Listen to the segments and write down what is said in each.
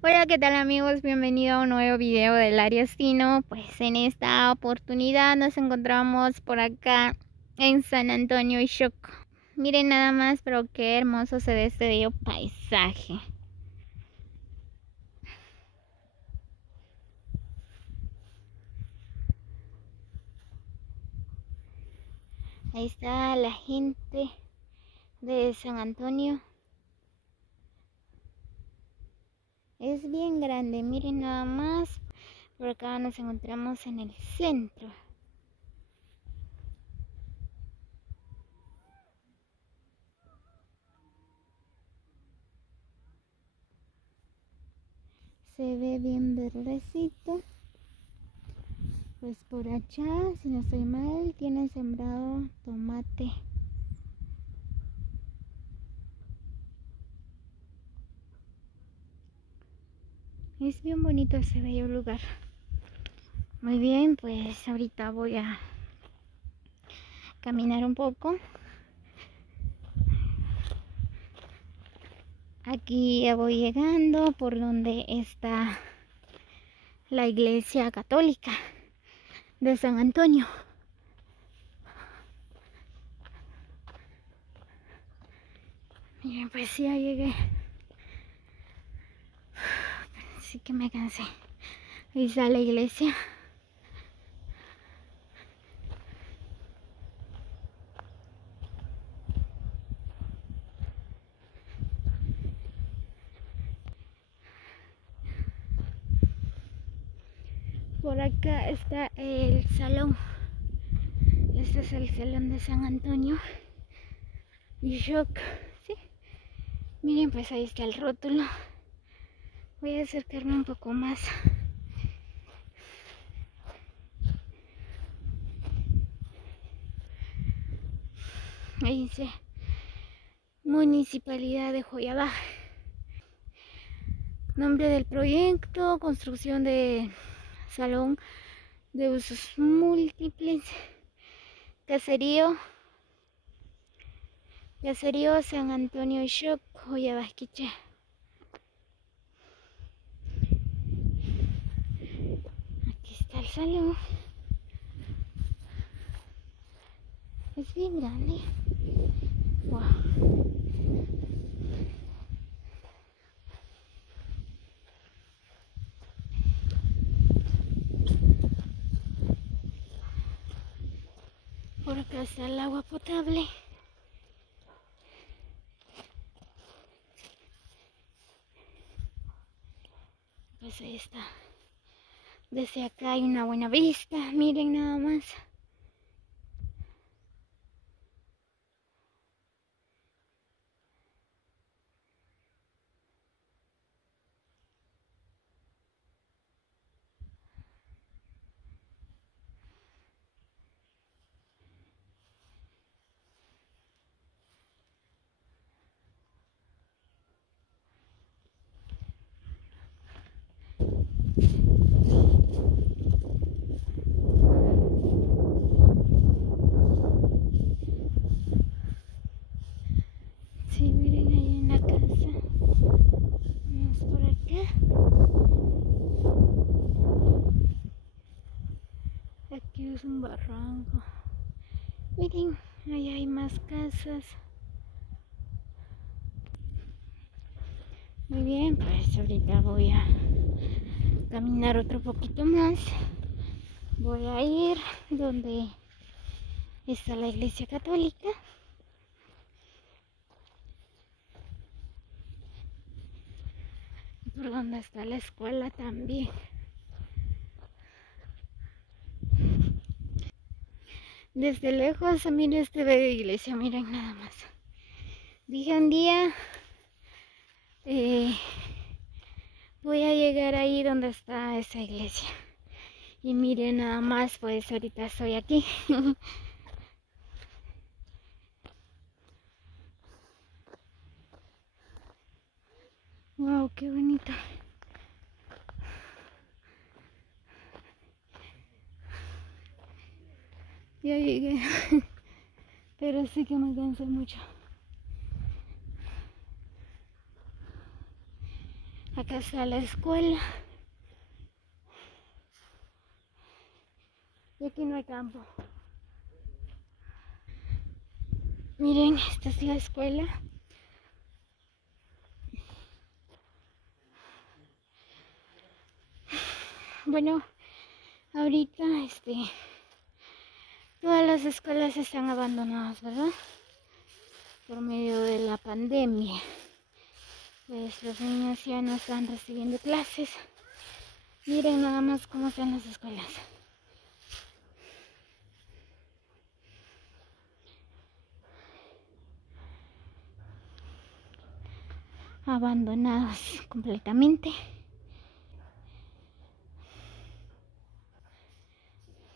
Hola, ¿qué tal amigos? Bienvenido a un nuevo video del Ariostino. Pues en esta oportunidad nos encontramos por acá en San Antonio y Choco. Miren nada más, pero qué hermoso se ve este bello paisaje. Ahí está la gente de San Antonio. Es bien grande, miren nada más. Por acá nos encontramos en el centro. Se ve bien verdecito. Pues por allá, si no estoy mal, tienen sembrado tomate. Es bien bonito ese bello lugar. Muy bien, pues ahorita voy a caminar un poco. Aquí ya voy llegando por donde está la iglesia católica de San Antonio. Miren, pues ya llegué. Así que me cansé. Ahí está la iglesia. Por acá está el salón. Este es el salón de San Antonio y Choco. Sí. Miren, pues ahí está el rótulo. Voy a acercarme un poco más. Ahí dice Municipalidad de Joyabá. Nombre del proyecto: construcción de salón de usos múltiples. Caserío San Antonio y Choco, Joyabá, Quiché. Aquí está el salón. Es bien grande. Wow. Por acá está el agua potable. Pues ahí está. Desde acá hay una buena vista. Miren nada más. Sí, miren ahí en la casa. Vamos por acá. Aquí es un barranco. Miren, ahí hay más casas. Muy bien, pues ahorita voy a caminar otro poquito más. Voy a ir donde está la iglesia católica. Por donde está la escuela también. Desde lejos, miren este bello iglesia, miren nada más. Dije un día, voy a llegar ahí donde está esa iglesia. Y miren nada más, pues ahorita estoy aquí. Wow, qué bonito. Ya llegué. Pero sí que me cansé mucho. Acá está la escuela. Y aquí no hay campo. Miren, esta es la escuela. Bueno, ahorita todas las escuelas están abandonadas, ¿verdad? Por medio de la pandemia. Pues los niños ya no están recibiendo clases. Miren nada más cómo están las escuelas. Abandonadas completamente.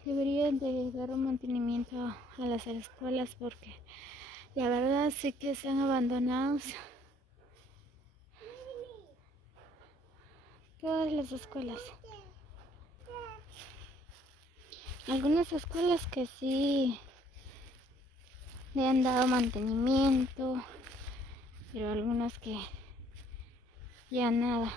Deberían de dar un mantenimiento a las escuelas porque la verdad sí que están abandonados. Todas las escuelas. Algunas escuelas que sí le han dado mantenimiento, pero algunas que ya nada.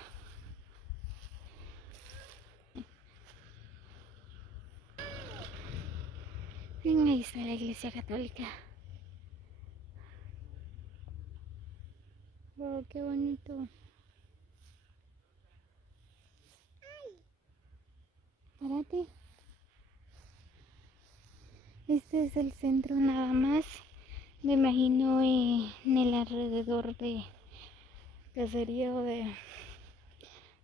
Ahí está la iglesia católica. Oh, qué bonito. Párate. Este es el centro nada más. Me imagino en el alrededor de caserío de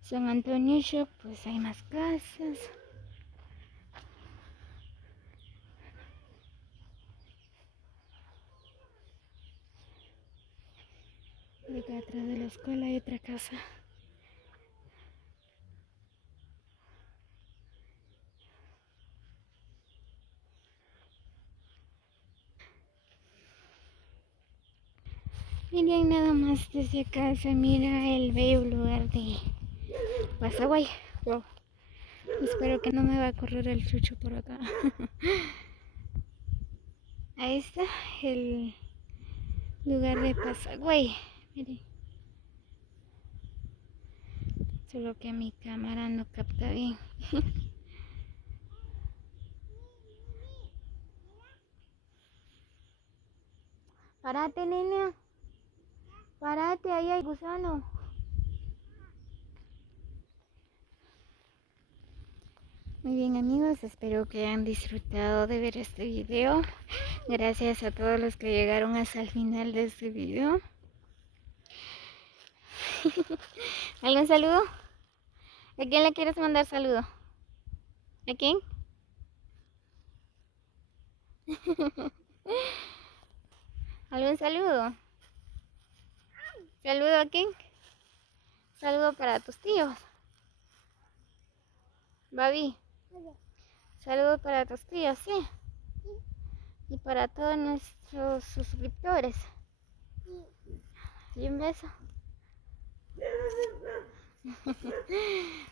San Antonio, pues hay más casas. Y acá atrás de la escuela hay otra casa. Miren, nada más desde acá se mira el bello lugar de Pasagüey. Wow. Espero que no me va a correr el chucho por acá. Ahí está el lugar de Pasagüey. Miren. Solo que mi cámara no capta bien. Párate, nena. Párate, ahí hay gusano. Muy bien, amigos, espero que hayan disfrutado de ver este video. Gracias a todos los que llegaron hasta el final de este video. ¿Algún saludo? ¿A quién le quieres mandar saludo? ¿A quién? ¿Algún saludo? ¿Saludo a quién? Saludo para tus tíos. Babi. Saludo para tus tíos, sí. Y para todos nuestros suscriptores. Y un beso.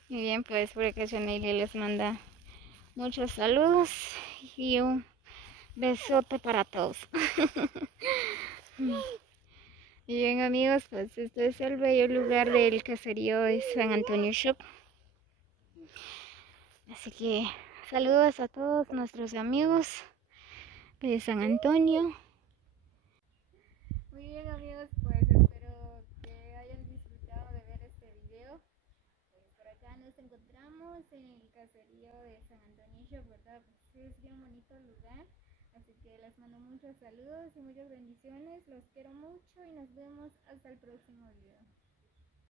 Muy bien, pues por acá Chanely les manda muchos saludos y un besote para todos. Y bien, amigos, pues este es el bello lugar del caserío de San Antonio Shop. Así que saludos a todos nuestros amigos de San Antonio. Muy bien, amigos, pues espero que hayan disfrutado de ver este video. Pues por acá nos encontramos en el caserío de San Antonio Shop, ¿verdad? Pues es bien bonito el lugar. Así que les mando muchos saludos y muchas bendiciones. Los quiero mucho y nos vemos hasta el próximo video.